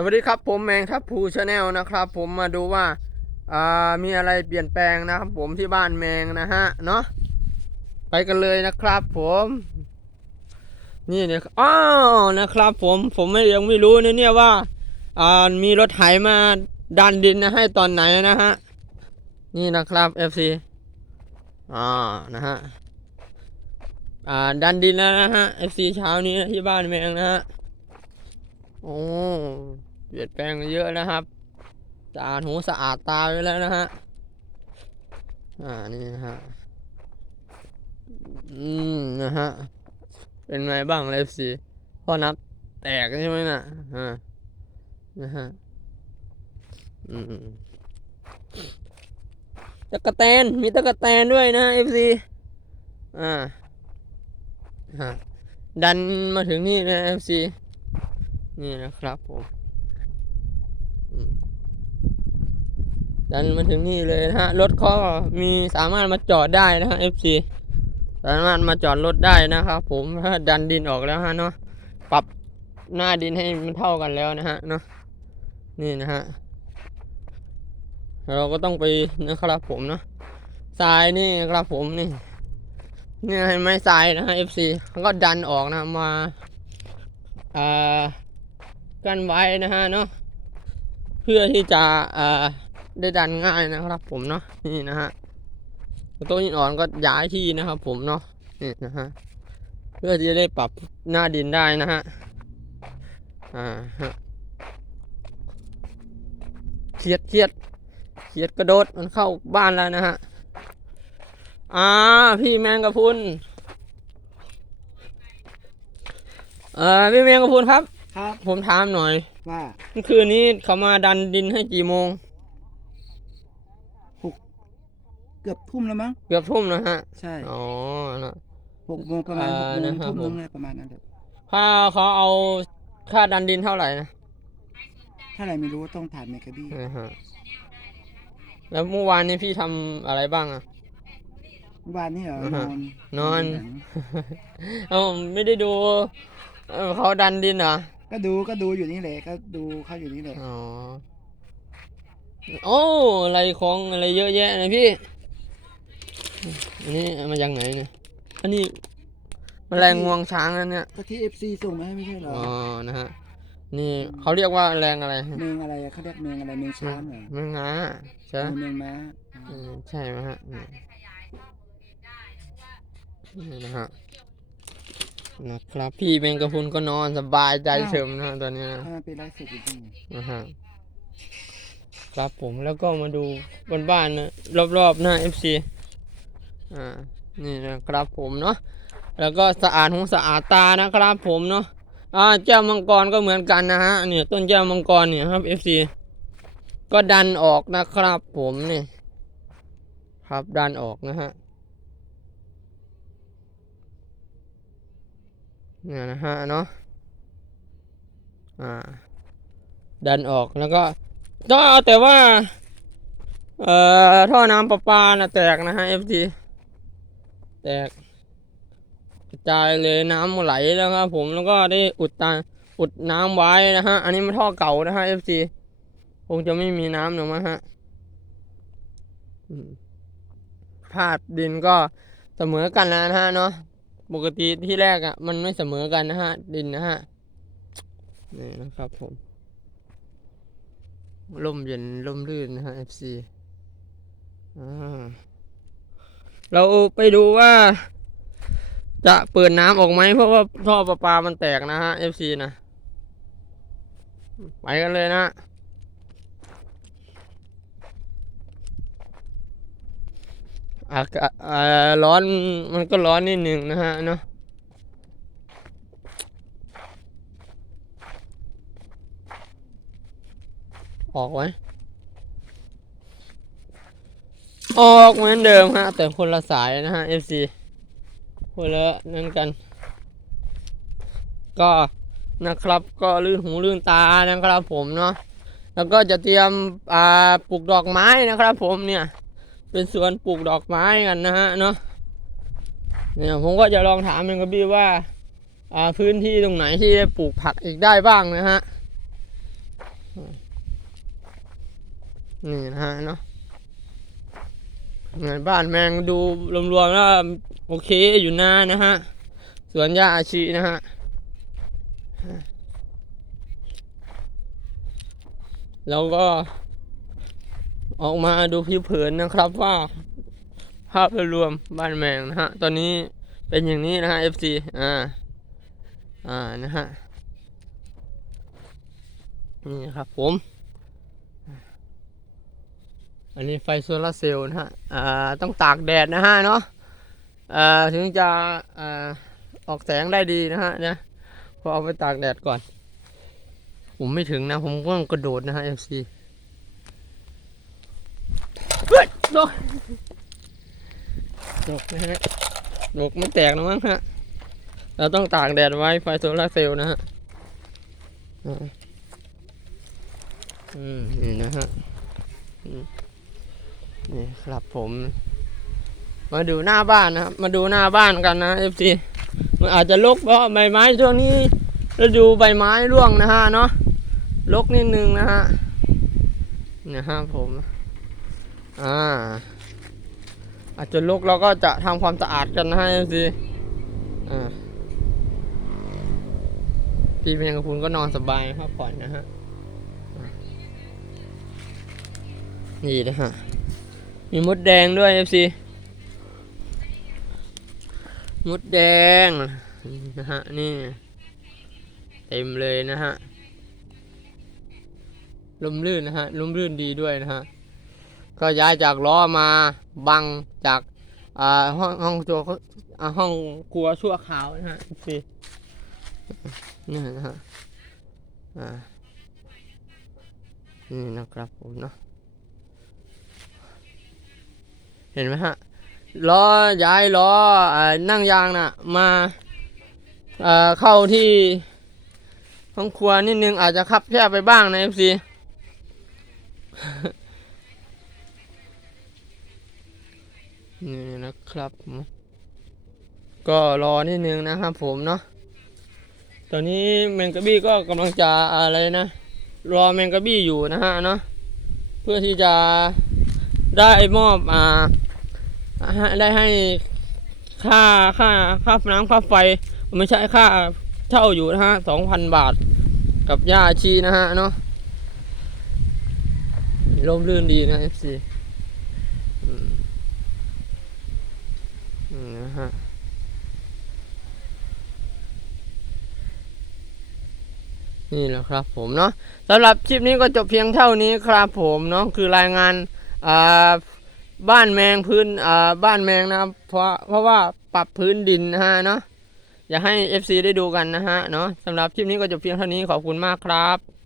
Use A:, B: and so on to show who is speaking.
A: สวัสดีครับผมแมงทับพูชาแนลนะครับ ผมมาดูว่าอ่ามีอะไรเปลี่ยนแปลงนะครับผมที่บ้านแมงนะฮะเนาะไปกันเลยนะครับ ผม นี่เนี่ยอ้าวนะครับ ผมผมไม่ยังไม่รู้นะเนี่ยว่าอ่ามีรถไถมาดันดินนะให้ตอนไหนนะฮะนี่นะครับ FC อ่านะฮะอ่าดันดินแล้วนะฮะ FC เช้านี้ที่บ้านแมงนะฮะโอ้ เปลี่ยนแปลงเยอะนะครับสะอาดหูสะอาดตาไปแล้วนะฮะ อ่า นี่นะฮะ อืม นะฮะ เป็นไงบ้างเลฟซีพ่อนับแตกใช่ไหมน่ะอ่านะฮะ อืมตะกะแตน มีตะกะแตนด้วยนะเอฟซีอ่าฮะดันมาถึงนี่นะเอฟซีนี่นะครับผมอืม ดันมาถึงนี่เลยนะฮะ รถก็มีสามารถมาจอดได้นะฮะ FC สามารถมาจอดรถได้นะครับผมดันดินออกแล้วฮะเนาะปรับหน้าดินให้มันเท่ากันแล้วนะฮะเนาะนี่นะฮะเราก็ต้องไปนะครับผมเนาะทรายนี่ครับผมนี่นี่ให้ไม้ทรายนะฮะ FC เขาก็ดันออกนะมาอ่ากันไว้นะฮะเนาะเพื่อที่จะอ่า ได้ดันง่ายนะครับ ผมเนาะนี่นะฮะตัวหินอ่อนก็ย้ายที่นะครับ ผมเนาะนี่นะฮะเพื่อที่จะได้ปรับหน้าดินได้นะฮะอ่าฮะเครียดเครียดเครียดกระโดดมันเข้าบ้านแล้วนะฮะอ่าพี่แมงกะพรุนเอ่อพี่แมงกะพรุนครับ
B: ครับ
A: ผมถามหน่อย
B: ว่า
A: เมื่อคืนนี้เขามาดันดินให้กี่โมง
B: เกือบทุ่มแล้วมั้ง
A: เกือบทุ่มนะฮะ
B: ใช่
A: อ๋อนะ
B: หกโมงประมาณ
A: อ่า
B: หกโมง
A: นะครับ
B: ทุ่ม
A: ผม
B: นึงเลยประมาณนั้นเดี๋ยว
A: ค่าเขาเอาค่าดันดินเท่าไหร่นะ
B: ถ้าไหนไม่รู้ต้องถามเมกะบี้
A: นะฮะแล้วเมื่อวานนี้พี่ทำอะไรบ้างอะ
B: เมื่อวานนี่เหรอ
A: อ่าฮะ
B: นอน
A: นอน
B: ดูหง
A: เอาไม่ได้ดูเอ่อเขาดันดินเหรอ
B: ก็ดูก็ดูอยู่นี่แหละก็ดูเขาอยู่นี่แหละ
A: อ๋อ โอ้ อะไรของอะไรเยอะแยะนะพี่ อันนี้เอามาจากไหนเนี่ย อันนี้แมลงงวงช้างนั่นเนี่ย
B: ก็ที่เอฟซีส่งมาให้ไม่ใช่เหรอ
A: อ๋อ นะฮะ นี่เขาเรียกว่าแรงอะไร
B: เมงอะไรอะเขาเรียกเมงอะไรเมงช้างเหรอ
A: มันงาใช่ไหม
B: เมงม้า
A: อืมใช่ไหมฮะนี่นี่นะฮะ นะครับ พี่เบงกระพุนก็นอนสบายใจเฉิมนะฮะตอนนี้นะ
B: ถ้ามันเป็นไรสุดอยู่ที่นี่
A: นะฮะครับผมแล้วก็มาดูบนบ้านๆนะรอบๆหน้า FC อ่านี่นะครับผมเนาะแล้วก็สะอาดหูสะอาดตานะครับผมเนาะอ่าแก้วมังกรก็เหมือนกันนะฮะเนี่ยต้นแก้วมังกรเนี่ยครับ FC ก็ดันออกนะครับผมนี่ครับดันออกนะฮะเนี่ยนะฮะเนาะอ่า ดันออกแล้วก็ก็เอาแต่ว่า เอ่อท่อน้ำประปานะแตกนะฮะ FT แตกกระจายเลยน้ำไหลแล้วครับผมแล้วก็ได้อุดตาอุดน้ำไว้นะฮะ อันนี้มันท่อเก่านะฮะ FC คงจะไม่มีน้ำหรอกมั้งฮะพาดดินก็เสมอกันแล้วนะฮะเนาะปกติที่แรกอะ่ะ มันไม่เสมอกันนะฮะ ดินนะฮะนี่นะครับผมร่มเย็นร่มรื่นนะฮะ FC อ่า เราไปดูว่า จะเปิดน้ำออกไหมเพราะว่าท่อประปามันแตกนะฮะ FC นะ ไปกันเลยนะอากาศร้อนมันก็ร้อนนิดหนึ่งนะฮะเนาะออกไว้ ออกเหมือนเดิมฮะ แต่คนละสายนะฮะ FC คนละนั่นกัน ก็นะครับก็ลื่นหูลื่นตานะครับผมเนาะแล้วก็จะเตรียมอ่าปลูกดอกไม้นะครับ ผมเนี่ย เป็นสวนปลูกดอกไม้กันนะฮะเนาะเนี่ยผมก็จะลองถามเองกับบี้ว่าอ่าพื้นที่ตรงไหนที่ได้ปลูกผักอีกได้บ้างนะฮะนี่นะฮะเนาะ บ้านแมงดูรวมๆแล้วโอเคอยู่นะนะฮะ สวนยาอาชีนะฮะแล้วก็ ออกมาดูผิวเผินนะครับว่า ภาพรวมบ้านแมงนะฮะ ตอนนี้เป็นอย่างนี้นะฮะ FC อ่า อ่านะฮะ นี่ครับผม อันนี้ไฟโซลาร์เซลล์นะฮะอ่าต้องตากแดดนะฮะเนาะอ่าถึงจะอ่าออกแสงได้ดีนะฮะเนี่ยพอเอาไปตากแดดก่อน ผมไม่ถึงนะ ผมก็ต้องกระโดดนะฮะ FC เฮ้ยดนดกนะฮะดกไม่แตกนะมั้งฮะ เราต้องตากแดดไว้ไฟโซลาร์เซลล์นะฮะอ่าอืมนี่นะฮะอืม นี่ครับผม มาดูหน้าบ้านนะครับ มาดูหน้าบ้านกันนะเอฟซีมันอาจจะรกเพราะใบไม้ช่วงนี้ฤดูใบไม้ร่วงนะฮะเนาะรกนิดนึงนะฮะนะฮะผมอ่าอาจจะรกเราก็จะทำความสะอาดกันนะฮะเอฟซีอ่าพี่เพียงกับคุณก็นอนสบายพักผ่อนนะฮะนี่นะฮะ มีมดแดงด้วยเอฟซีมดแดงนะฮะนี่เต็มเลยนะฮะลมลื่นนะฮะลมลื่นดีด้วยนะฮะก็ย้ายจากล้อมาบังจากอ่าห้องห้องตัวเขาอ่าห้องครัวชั่วขาวนะฮะสินี่นะฮะอ่านี่นะครับผมเนาะเห็นไหมฮะล้อย้ายล้ออนั่งยางน่ะมาเเข้าที่ห้องครัวนิดนึงอาจจะคับแคบไปบ้างนะ FC นี่นะครับก็รอนิดนึงนะครับผมเนาะตอนนี้แมงกะบี้ก็กำลังจะอะไรนะ รอแมงกะบี้อยู่นะฮะเนาะเพื่อที่จะได้มอบอ่า ได้ให้ค่าค่าค่าน้ำค่าไฟ ไม่ใช่ค่าเช่าอยู่นะฮะสองพันบาท กับย่าชีนะฮะเนาะร่มรื่นดีนะ FC อืมอืมนะฮะนี่แหละครับผมเนาะสำหรับคลิปนี้ก็จบเพียงเท่านี้ครับผมเนาะคือรายงานอ่า บ้านแมงพื้นอ่าบ้านแมงนะเพราะเพราะว่าปรับพื้นดินนะฮะเนาะอยากให้ FC ได้ดูกันนะฮะเนาะสำหรับคลิปนี้ก็จบเพียงเท่านี้ขอบคุณมากครับ